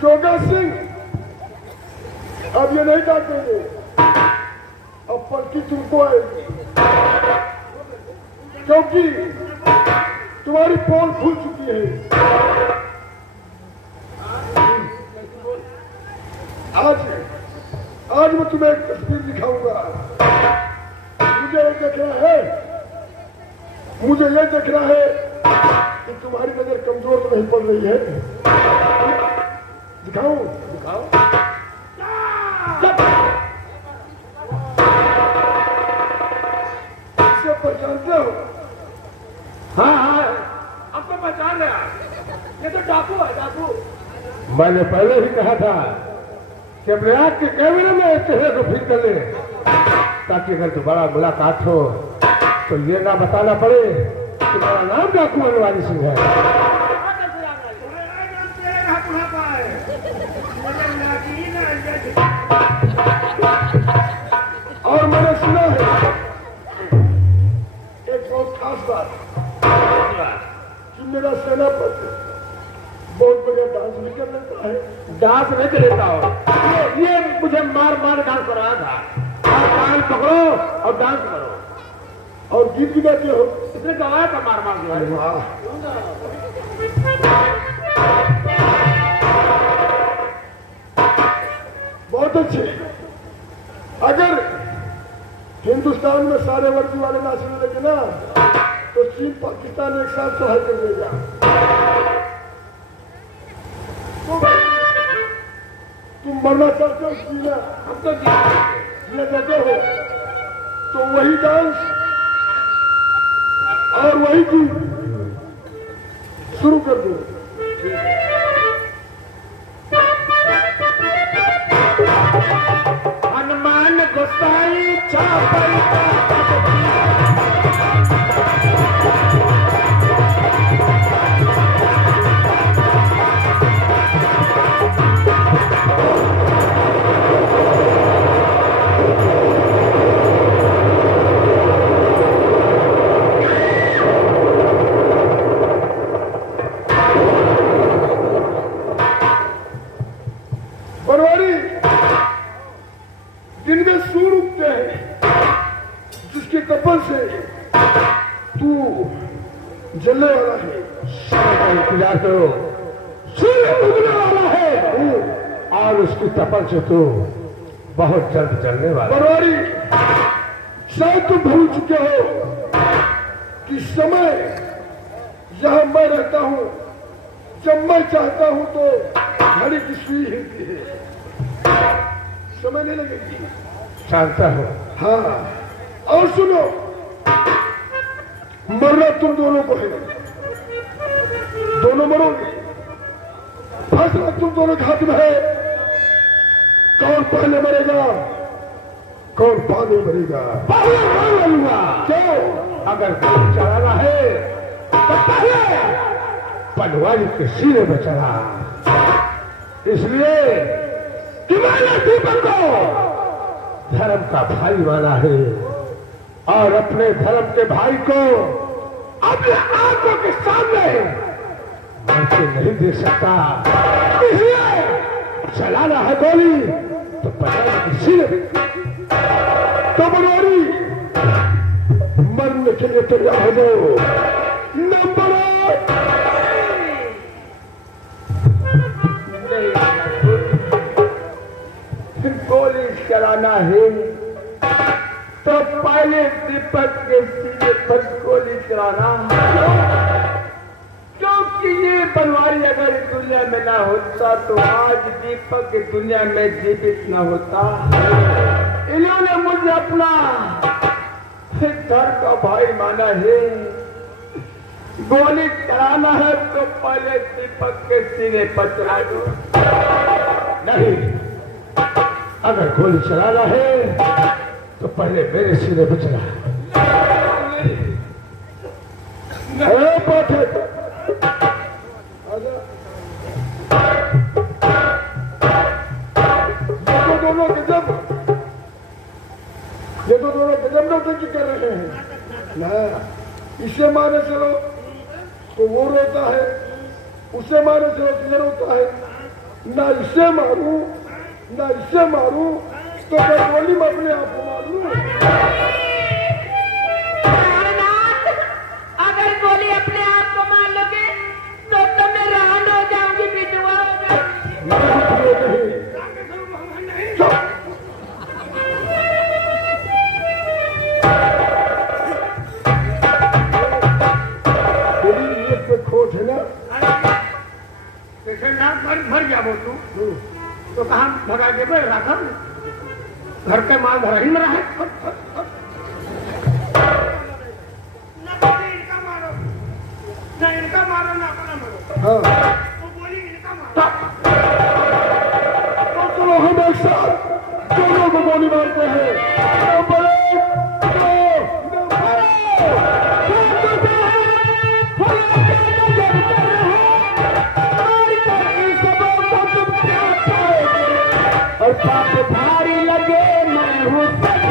जोगा सिंह अब ये नहीं डांटेंगे, अब पलटी तुमको आएगी, क्योंकि तुम्हारी पोल खुल चुकी है। आज मैं तुम्हें एक तस्वीर दिखाऊंगा। मुझे ये देखना है कि तुम्हारी नजर कमजोर तो नहीं पड़ रही है। दिखाओ इसे पहचानते हो? हाँ, अब तो पहचान रहा। ये तो डाकू है, डाकू। मैंने पहले ही कहा था कि अपने आँख के कैमरे में चेहरे को फिट कर ले, ताकि अगर दोबारा मुलाकात हो तो ये ना बताना पड़े कि तुम्हारा नाम डाकू बनवारी सिंह है। और मैंने सुना है एक बहुत खास बात कि मेरा सेनापति बहुत बढ़िया डांस भी कर लेता है। डांस नहीं कर लेता हो, ये मुझे मार डांस कर रहा था। कान पकड़ो और डांस करो। और गीत भी गाते हो? इसने गवाया था मार के। वाह, बहुत अच्छे। अगर हिंदुस्तान में सारे वर्दी वाले नाचने लगे ना तो चीन पाकिस्तान एक साथ चढ़ाई कर देगा। तुम मरना चाहते हो जीना? हम तो जीना चाहते हो तो वही डांस और वही गीत शुरू कर दो। हनुमान गोसाई छापल से तू जलने वाला है। इंतजार करो, सूर्य उगने वाला है और उसकी तपन से तो बहुत जल्द जलने वाला। बनवारी, शायद तुम भूल चुके हो कि समय जहां मैं रहता हूं, जब मैं चाहता हूं तो घड़ी की सुई हिलती है, समय नहीं लगेगी। जानता हो। हाँ, और सुनो, मरना तुम दोनों को है, दोनों मरोगे। फैसला तुम दोनों के हाथ में है, कौन पहले मरेगा कौन बाद में मरेगा। पहले मैं मरूंगा। क्यों? अगर गोली चलाना है तो पहले पनवारी के सिरे में चला, इसलिए कि मैंने दीपक को धर्म का भाई माना है और अपने धर्म के भाई को अपने आंखों के सामने ऐसे नहीं देख सकता, इसलिए चलाना है गोली तो पहले किसी ने तो बनवारी, मरने के लिए तैयार हो जाओ। नंबर गोली चलाना है तो पहले दीपक के सीने पर गोली चलाना, क्योंकि ये बनवारी अगर दुनिया में ना होता तो आज दीपक दुनिया में जीवित न होता। इन्होंने मुझे अपना धर्म का भाई माना है, गोली चलाना है तो पहले दीपक के सीने पर चला दो। नहीं, अगर गोली चलाना है तो पहले मेरे सीने पर चला। ये तो दोनों गजब नौटंकी कर रहे हैं ना। इसे माने चलो तो वो रोता है उसे मारने से किधर होता है, ना इसे मारूं ना इसे मारूं तो मैं गोली में अपने आप को मारूं। प्राणनाथ, अगर गोली अपने आप को मार लोगे तो मैं रान हो जाऊंगी, विधवा हो जाऊंगी। खोट है ना, मर गया वो तो कहाँ भगा के भाई रखा घर के माल धरा ही रहा है। इनका मारो ना, इनका मारो ना अपना मारो। हाँ वो बोली इनका मारो। तो चलो हम एक साथ दोनों को गोली मारते हैं। नंबर एक, दो, और पाप भारी लगे मैं हूँ पाप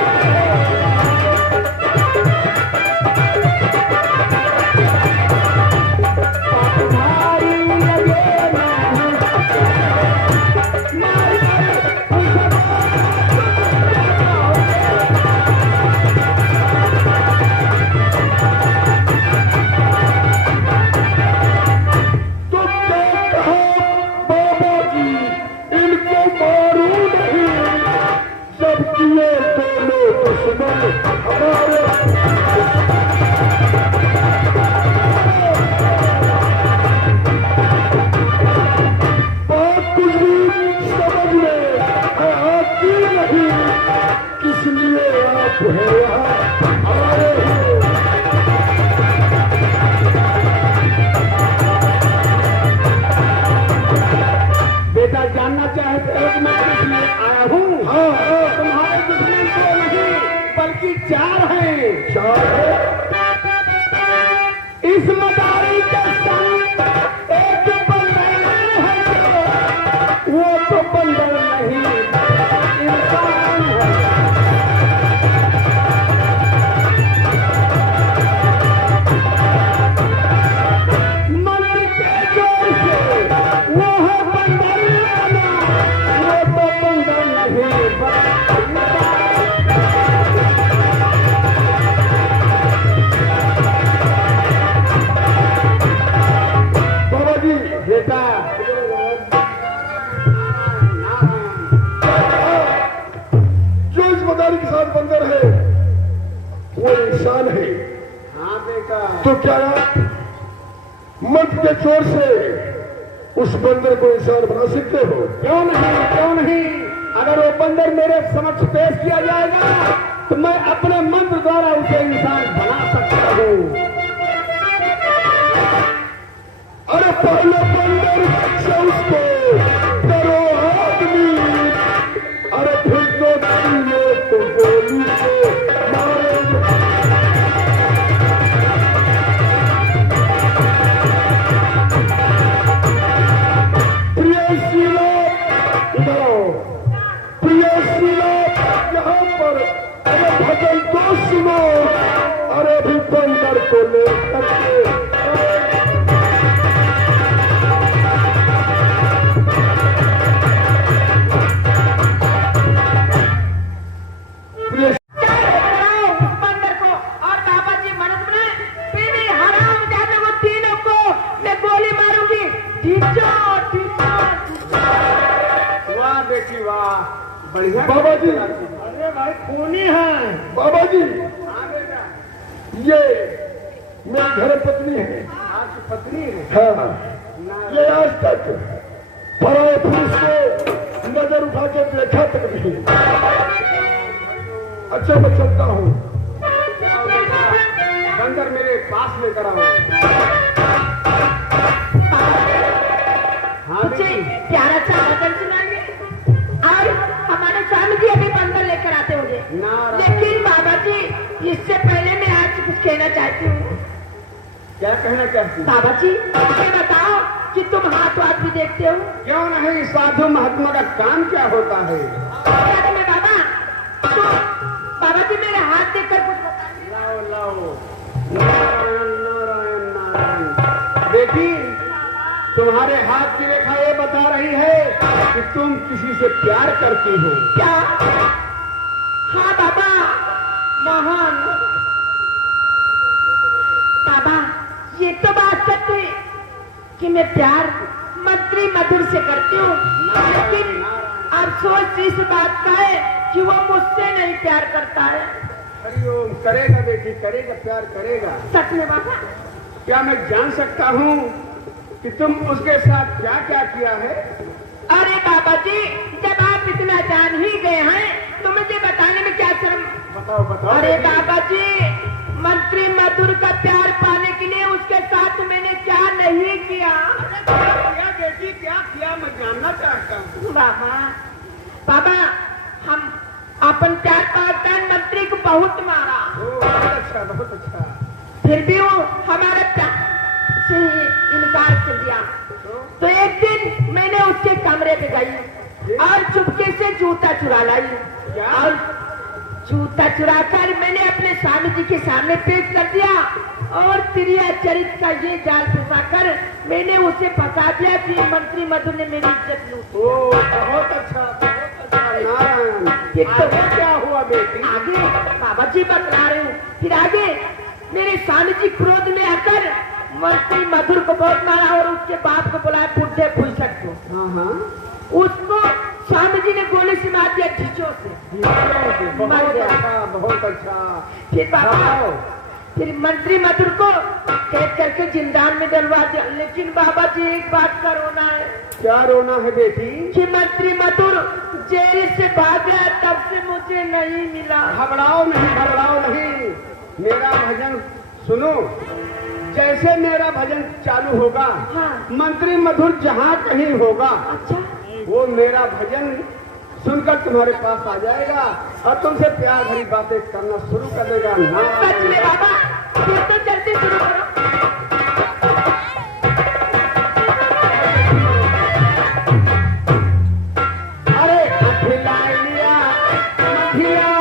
भारी लगे मैं हूँ बेटा जानना चाहते हो कि मैं किस लिए आया हूँ? तुम्हारे दुश्मन तो नहीं बल्कि चार हैं। चार है। इस मदारी के संग एक बंदर है, वो तो बंदर नहीं इंसान है। मन के जोर से वो है बंदर वाला, वो तो बंदर नहीं बाबा जी बेटा जो इस मदारी के साथ बंदर है वो इंसान है। हाँ बेटा, तो क्या आप मंत्र के जोर से उस बंदर को इंसान बना सकते हो? क्यों नहीं, क्यों नहीं। अगर वो बंदर मेरे समक्ष पेश किया जाएगा तो मैं अपने मंत्र द्वारा उसे इंसान बना सकता हूँ। अरे पहले बंदर से उसको करो आदमी, अरे फिर तो चाहिए तो गोली से मारेंगे। प्रियसी लोग इधर आओ। प्रियसी लोग यहाँ पर अरे भजन तो सुनो। अरे भी बंदर को ले करके बंदर को और बाबा जी मदद में पीने हराम जाने वो तीनों को मैं गोली मारूंगी। वाह बेटी वाह, बढ़िया। बाबा जी, अरे भाई खूनी है। बाबा जी हाँ बेटा, ये मेरी धर्म पत्नी है। आपकी पत्नी है? हाँ, ये आज तक पराये पुरुष को नजर उठा के देखा तक नहीं। अच्छा मैं चलता हूँ। जाओ बेटा, बंदर मेरे पास लेकर आओ। हाँ मुझे बेटी, प्यारा सा भजन सुनाइए और हमारे स्वामी जी अभी बंदर लेकर आते होंगे। नारायण। लेकिन बाबा जी इससे पहले मैं आपसे कुछ कहना चाहती हूँ। क्या कहना चाहती हो? बाबा जी ये बताओ कि तुम हाथ वाथ भी देखते हो? क्यों नहीं, साधु महात्मा का काम क्या होता है? क्या तुम्हें बाबा? तो बाबा जी मेरे हाथ देखकर कुछ बताइए। लाओ लाओ, नारायण नारायण नारायण। बेटी तुम्हारे हाथ की रेखा ये बता रही है कि तुम किसी से प्यार करती हो। क्या? हाँ बाबा, महान बाबा, ये तो बात सच है कि मैं प्यार मंत्री मधुर से करती हूँ, लेकिन अफसोस इस बात का है कि वो मुझसे नहीं प्यार करता है। हरिओम, करेगा बेटी, करेगा, प्यार करेगा। सच में बाबा? क्या मैं जान सकता हूँ कि तुम उसके साथ क्या क्या किया है? अरे बाबा जी, जब आप इतना जान ही गए हैं तो मुझे बताने में क्या शर्म? बताओ बताओ। अरे बाबा जी, मंत्री मधुर का प्यार पाने के लिए उसके साथ मैंने क्या नहीं किया? क्या बेटी, क्या किया, मैं जानना चाहता हूँ। बाबा बाबा, हम अपन प्यार पाकर मंत्री को बहुत मारा, बहुत अच्छा, बहुत अच्छा। फिर भी वो हमारे प्यार से इनकार कर दिया। तो एक दिन मैंने उसके कमरे पे गई और चुपके से जूता चुरा लाई, और जूता चुराकर मैंने अपने स्वामी जी के सामने पेश कर दिया, और प्रिया चरित्र का ये जाल फंसाकर मैंने उसे फंसा दिया कि मंत्री मधुर ने मेरी इज्जत लूटी। ओ, बहुत अच्छा, बहुत अच्छा। नारायण, आगे क्या हुआ बेटी? आगे बाबा जी बता रहे हूँ। फिर आगे मेरे स्वामी जी क्रोध में आकर मंत्री मधुर को बहुत मारा और उसके बाप को बुलाया बुढ़े फुलसट को। हाँ हाँ, उसको स्वामी जी ने गोली से मार दिया ठीचों से। बहुत अच्छा, बहुत अच्छा। फिर बाबा, हाँ। फिर मंत्री मधुर को कैद करके जिंदान में डलवा दिया। लेकिन बाबा जी, एक बात का रोना है। क्या रोना है बेटी? कि मंत्री मधुर जेल से भाग गया, तब से मुझे नहीं मिला। घबराओ नहीं, घबराओ नहीं। मेरा भजन सुनो। जैसे मेरा भजन चालू होगा, हाँ। मंत्री मधुर जहाँ कहीं होगा, अच्छा, वो मेरा भजन सुनकर तुम्हारे पास आ जाएगा और तुमसे प्यार भरी बातें करना शुरू कर देगा। सच में बाबा? फिर तो जल्दी शुरू करो। अरे खिला लिया मझिया,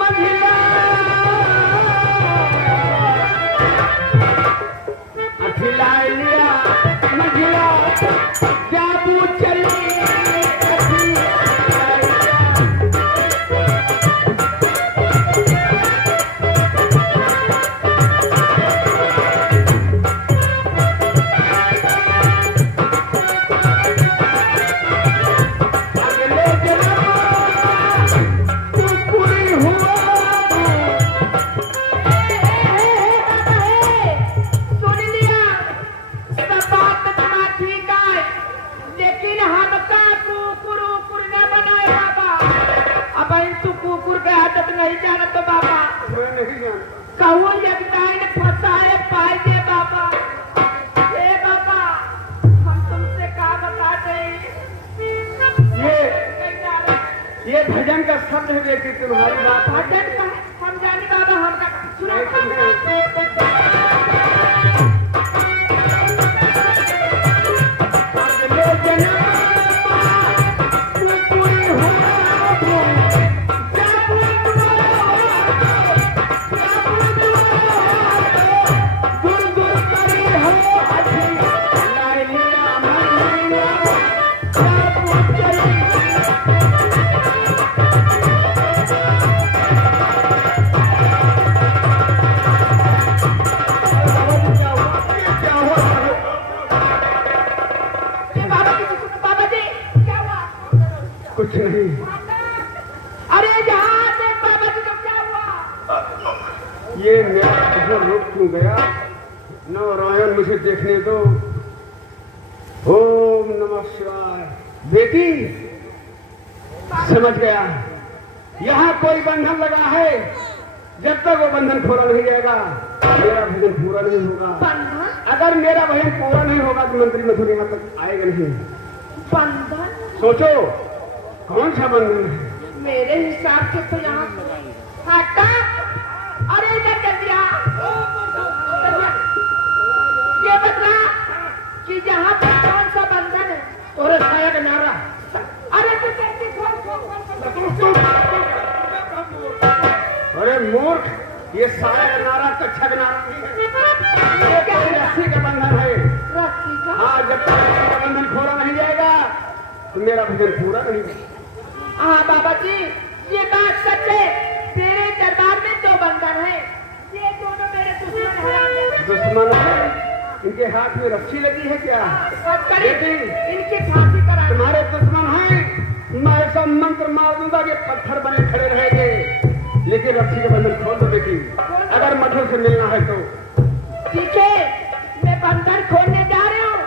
मझिया, खिला लिया मझिया, जाबू चली नहीं जाना तो बाबा मैं नहीं जानता। कहूँ जगदाई ने फंसाए पाए दे बाबा। हे बाबा, हम तुमसे क्या बता दें? ये भजन का शब्द है बेटी, तुम्हारी बात। भजन का हम जाने बाबा, हम कुछ नहीं। अरे जहाँ से बाबा जी को क्या हुआ? ये मेरा भजन रुक क्यों गया? नारायण, मुझे देखने दो। ओम नमः शिवाय। बेटी, समझ गया, यहाँ कोई बंधन लगा है। जब तक वो बंधन पूरा नहीं जाएगा, मेरा भजन पूरा नहीं होगा। बंधन? अगर मेरा भजन पूरा नहीं होगा तो मंत्री मधुर यहाँ तक आएगा नहीं। बंधन? सोचो, कौन सा बंधन है? मेरे हिसाब से तो यहाँ हटा। अरे इधर कर दिया। ये बता कि यहाँ पर कौन सा बंधन है? और छाया का नारा। अरे तू कैसे खोल? अरे मूर्ख, ये सारा नारा कच्छा का नारा नहीं है, ये क्या रस्सी का बंधन है। रस्सी का? हाँ, जब तक रस्सी का बंधन खोला नहीं जाएगा तो मेरा भजन पूरा नहीं होगा। हाँ बाबा जी, ये बात सच है। तेरे दरबार में 2 बंदर हैं, ये दोनों मेरे दुश्मन हैं। दुश्मन है? इनके हाथ में रस्सी लगी है क्या? लेकिन इनकी फांसी करा। तुम्हारे दुश्मन हैं, मैं ऐसा मंत्र मार दूंगा कि पत्थर बने खड़े रहेंगे, लेकिन रस्सी का बंधन खोल दो बेटी, अगर मधुर से मिलना है तो। ठीक है, मैं बंधन खोलने जा रही हूँ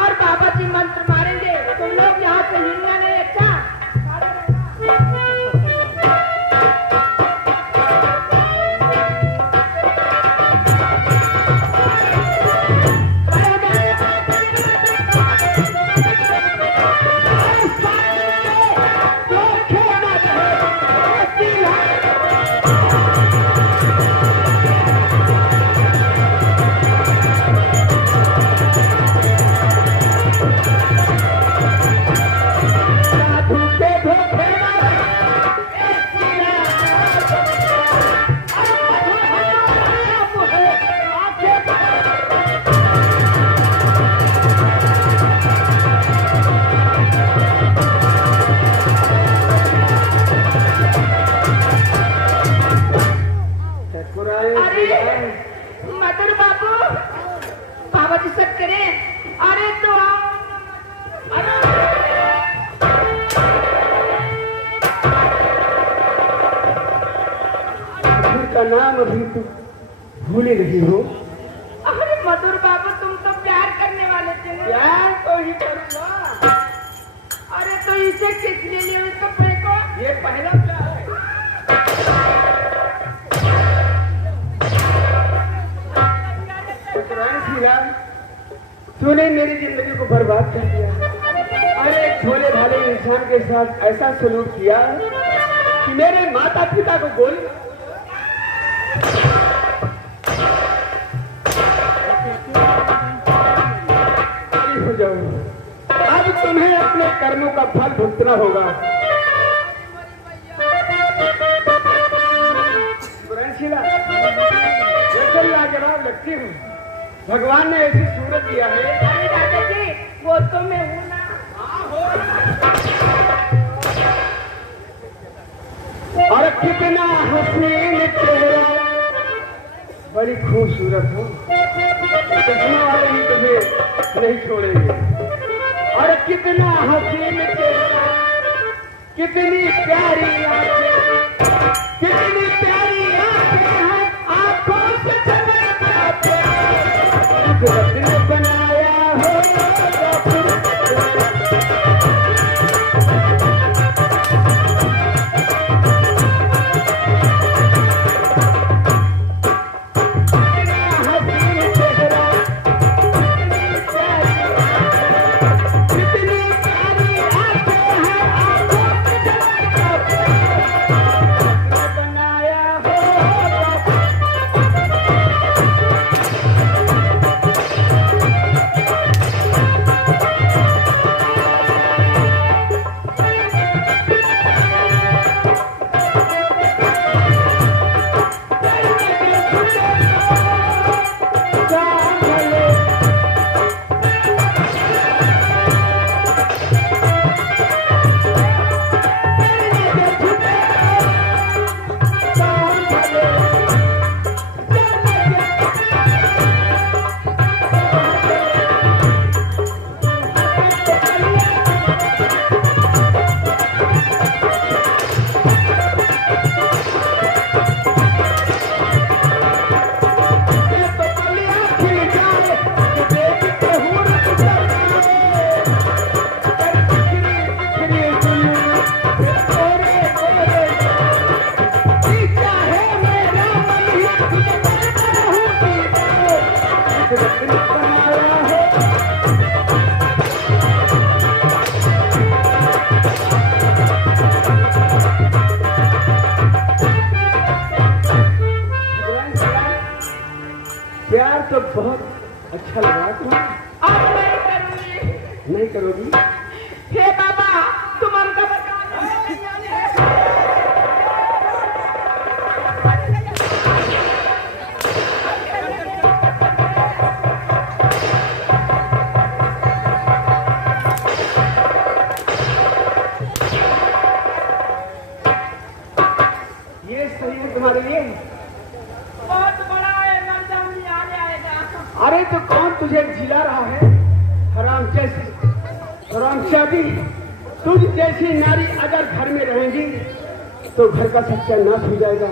और बाबा जी मंत्र मारेंगे। तुम लोग यहाँ से हिलना नहीं। अच्छा मदर बाबू, बाबा जी सब करे। अरे तो का नाम अभी तुम भूल ही नहीं हो। अरे मधुर बाबू, तुम तो प्यार करने वाले थे ना। प्यार तो ही करूंगा। अरे तो इसे किस लिए लिए उसको फेंको। ये पहला प्यार है। तूने मेरी जिंदगी को बर्बाद कर दिया। अरे भोले भाले इंसान के साथ ऐसा सलूक किया कि मेरे माता पिता को गोली हो जाऊं। अब तुम्हें अपने कर्मों का फल भुगतना होगा। लाजवाब लगती हूँ, भगवान ने ऐसी सूरत दिया है। अरे दादाजी, वो तो मैं हूँ ना। और कितना हसीन चेहरा, बड़ी खूबसूरत हो, देखने वाले ही तुम्हें नहीं छोड़ेंगे। और कितना हसीन चेहरा, कितनी प्यारी आंखें, कितनी प्यारी आंखें हैं, आंखों से चमकते दिल बनाया हो। प्यार तो बहुत अच्छा लगा तुम्हें। अब नहीं करूंगी। नहीं करोगी? हे बाबा, तुम हमको बता दो। रामचादी, तुझ जैसी नारी अगर घर में रहेंगी तो घर का सत्यानाश हो जाएगा।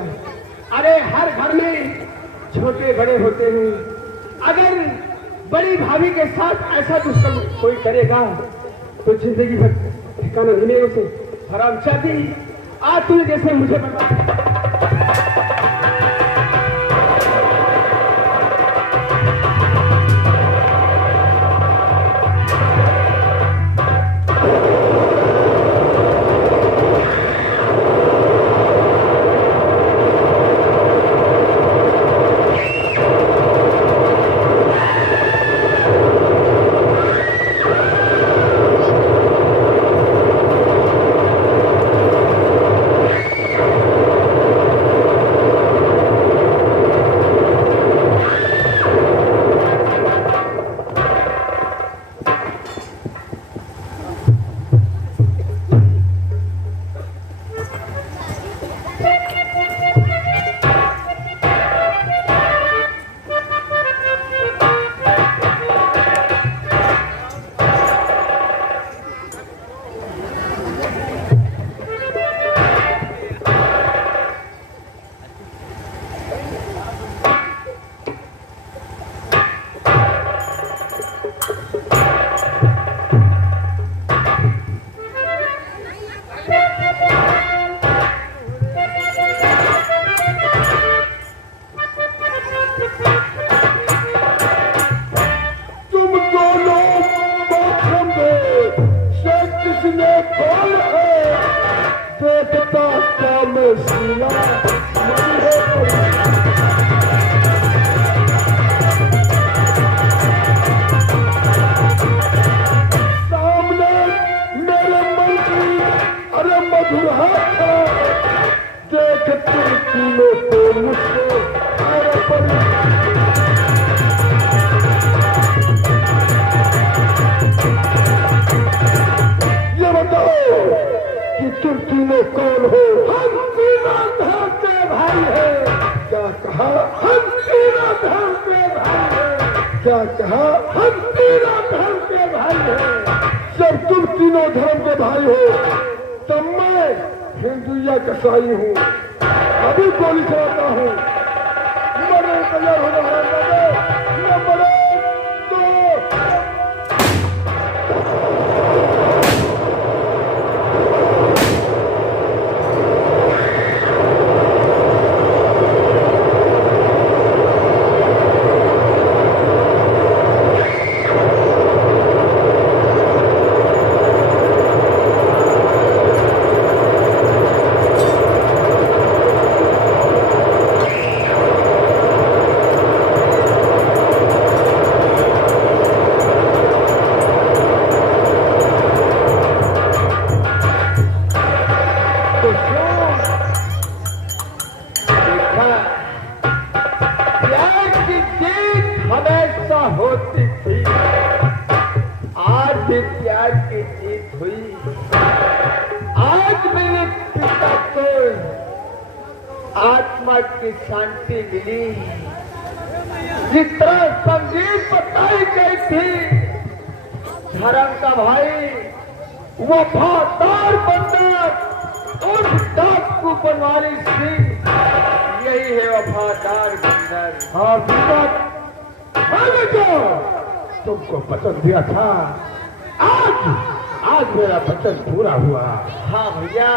अरे हर घर में छोटे बड़े होते हैं, अगर बड़ी भाभी के साथ ऐसा दुष्कर्म कोई करेगा तो जिंदगी भर ठिकाना नहीं है उसे। रामचादी, आज तूने जैसे मुझे बता कौन हो? हम तीनों धर्म के भाई हैं। क्या कहा? हम तीनों धर्म के भाई हैं। क्या कहा? हम तीनों धर्म के भाई हैं। जब तुम तीनों धर्म के भाई हो तब मैं हिंदू या कसाई हूँ। अभी गोली चलाता हूँ, मरने तैयार हो रहा है। नंबर होती थी, आज भी प्यार की जीत हुई। आज मेरे पिता को आत्मा की शांति मिली। जिस तरह संगीत बताई गई थी, धर्म का भाई वफादार बंदा और डाकू बनवाली सिंह, यही है वफादार बंदर। हाँ पिता, तुमको वचन दिया था, आज मेरा वचन पूरा हुआ। हाँ भैया,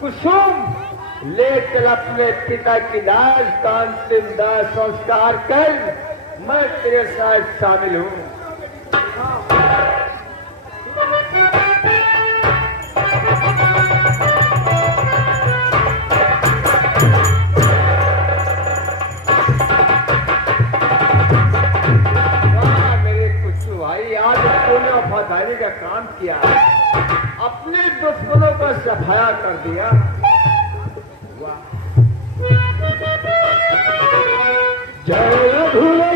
कुसुम ले चल अपने पिता की लाश का अंतिम दाह संस्कार कर, मैं तेरे साथ शामिल हूँ। वफादारी का काम किया, अपने दुश्मनों का सफाया कर दिया। जय भूला